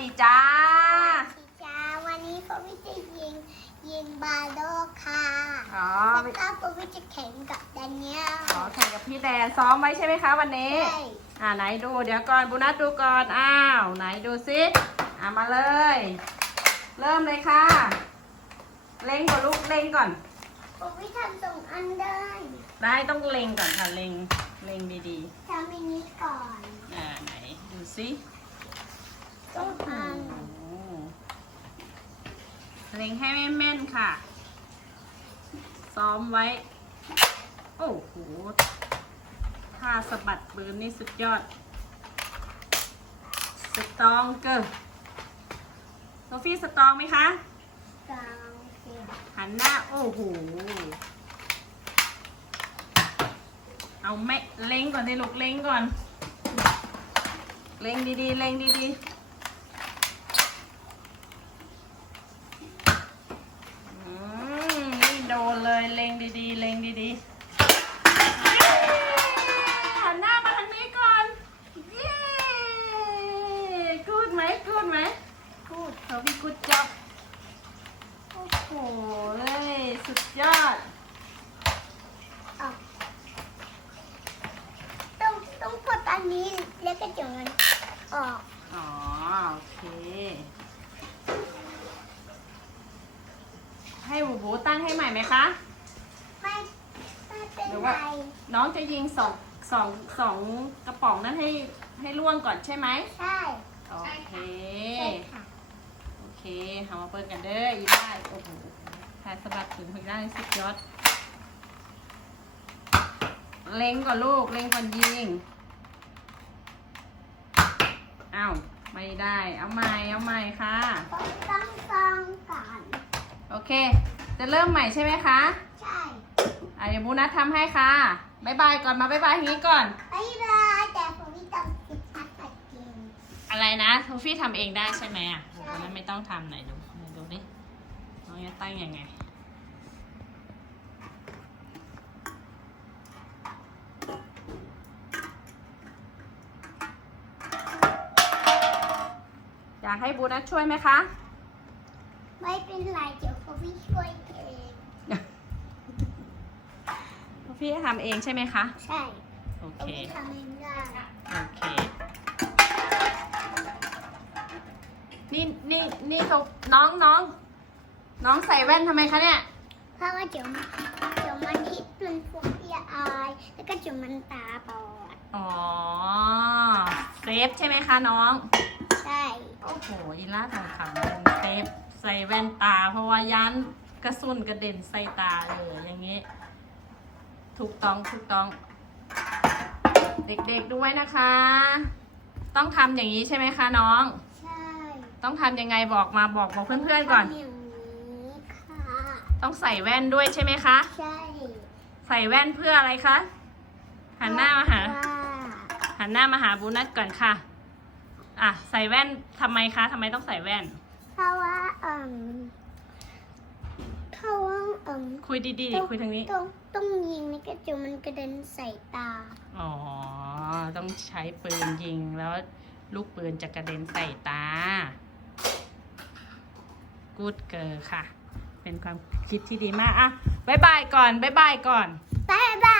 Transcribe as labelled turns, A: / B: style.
A: ดีจ้า
B: พี่จ้า วันนี้พ่อวิจะยิงยิงบาโลค่ะ
A: อ๋อ
B: แล้วก็พ่อวิจะแข่งกับแดเนียล
A: อ๋อแข่งกับพี่แดนซ้อมไว้ใช่ไหมคะวันนี้
B: ใช่
A: อ่าไหนดูเดี๋ยวก่อนบุนัสดูก่อนอ้าวไหนดูซิอ่ามาเลย เริ่มเลยค่ะ เล็งก่อนลูกเล็งก่อน
B: พ่อวิทำสองอันได้
A: ได้ต้องเล็งก่อนค่ะเล็งเล็งดี
B: ทำอันนี้ก่อน
A: ๆอ่าไหนดูซิ
B: ต้องท
A: โอ้โหเล็งให้แม่นๆค่ะ ซ้อมไว้ โอ้โหท่าสะบัดปืนนี่สุดยอด สตรองเกอร์โซฟี่สตรองไหมคะำ
B: กาวเสีย
A: หันหน้า โอ้โห เอาแม่เล็งก่อนสิลูกเล็งก่อน เล็งดีๆ เล็งดีๆอืมนี่โดน เลยเล็งดีๆ เล็งดีๆเย้หันหน้ามาทางนี้ก่อน เย้กูดไหมกูดไหมกูดเขาพี่กูดจับ โอ้โหเลยสุดยอด
B: ออกต้องต้องกดอันนี้แล้วก็จุดมันออก
A: อ๋อ โอเค ให้บูบูตั้งให้ใหม่ไหมคะ
B: ไม่ไม่เป็น
A: หรือ
B: ไร
A: ว่า น้องจะยิงสองสองสองกระป๋องนั้นให้ให้ล่วงก่อนใช่ไหม
B: ใช่
A: โอเค
B: ใช่ค่ะ
A: โอเคเอามาเปิดกันเด้ออีได้โอ้โหทายสะบัดถึงพได้สุดยอดเล็งก่อนลูกเล็งก่อนยิงอ้าวไม่ได้ เอาใหม่เอาใหม่ค่ะ
B: ต้องต้องก่อน
A: โอเค จะเริ่มใหม่ใช่ไหมคะ
B: ใช่
A: อะเดี๋ยวบูนัททำให้ค่ะบายบายก่อนมาบายบายอย่างนี้ก่อน
B: บายบายแต่ผมไม่ต้องติดพัดตัดกิน
A: อะไรนะโทฟี่ทำเองได้ใช่ไหมอะบูนัทไม่ต้องทำไหนดูไหนดูดิน้องจะตั้งยังไง อยากให้บูนัทช่วยไหมคะ
B: ไม่เป็นไรเดี๋ยวผมไม่ช่วยเอง
A: โทฟี่ทำเองใช่ไหมคะ
B: ใช่
A: โอ
B: ผม
A: เค
B: ไม่ทำเองได้
A: โอเค นี่นี่นี่เขาน้องน้องน้องใส่แว่นทำไมคะเนี่ย
B: เพราะว่าเดี๋ยวมันเดี๋ยวมันคิดเป็นพวกเอียอายแล้วก็เดี๋ยวมันตาบอด
A: อ๋อเซฟใช่ไหมคะน้อง
B: ใช่
A: โอ้โหอีล่าทองคำเป็นเซฟใส่แว่นตา เพราะว่ายันกระสุนกระเด็นใส่ตาเอออย่างนี้ ถูกต้องถูกต้อง เด็กๆด้วยนะคะ ต้องทำอย่างนี้ใช่ไหมคะน้อง
B: ใช่
A: ต้องทำยังไงบอกมาบอกบอกเพื่อนๆก่อน
B: ทำอย่างนี้ค่ะ
A: ต้องใส่แว่นด้วยใช่ไหมคะ
B: ใช่
A: ใส่แว่นเพื่ออะไรคะ หันหน้ามาหา
B: ว่า
A: หันหน้ามาหาบูนัทก่อนค่ะ อะ ใส่แว่นทำไมคะทำไมต้องใส่แว่น
B: เพราะว่าเอ่มเพราะว่าเอ่ม
A: คุยดี
B: ต้อง
A: ๆคุยทางนี้
B: ต้อง ต้องยิงในกระจกมันกระเด็นใส่ตา
A: อ๋อ ต้องใช้ปืนยิงแล้วลูกปืนจะกระเด็นใส่ตา กูดเกอร์ค่ะ เป็นความคิดที่ดีมาก อะบายบายก่อนบายบายก่อน
B: บายบาย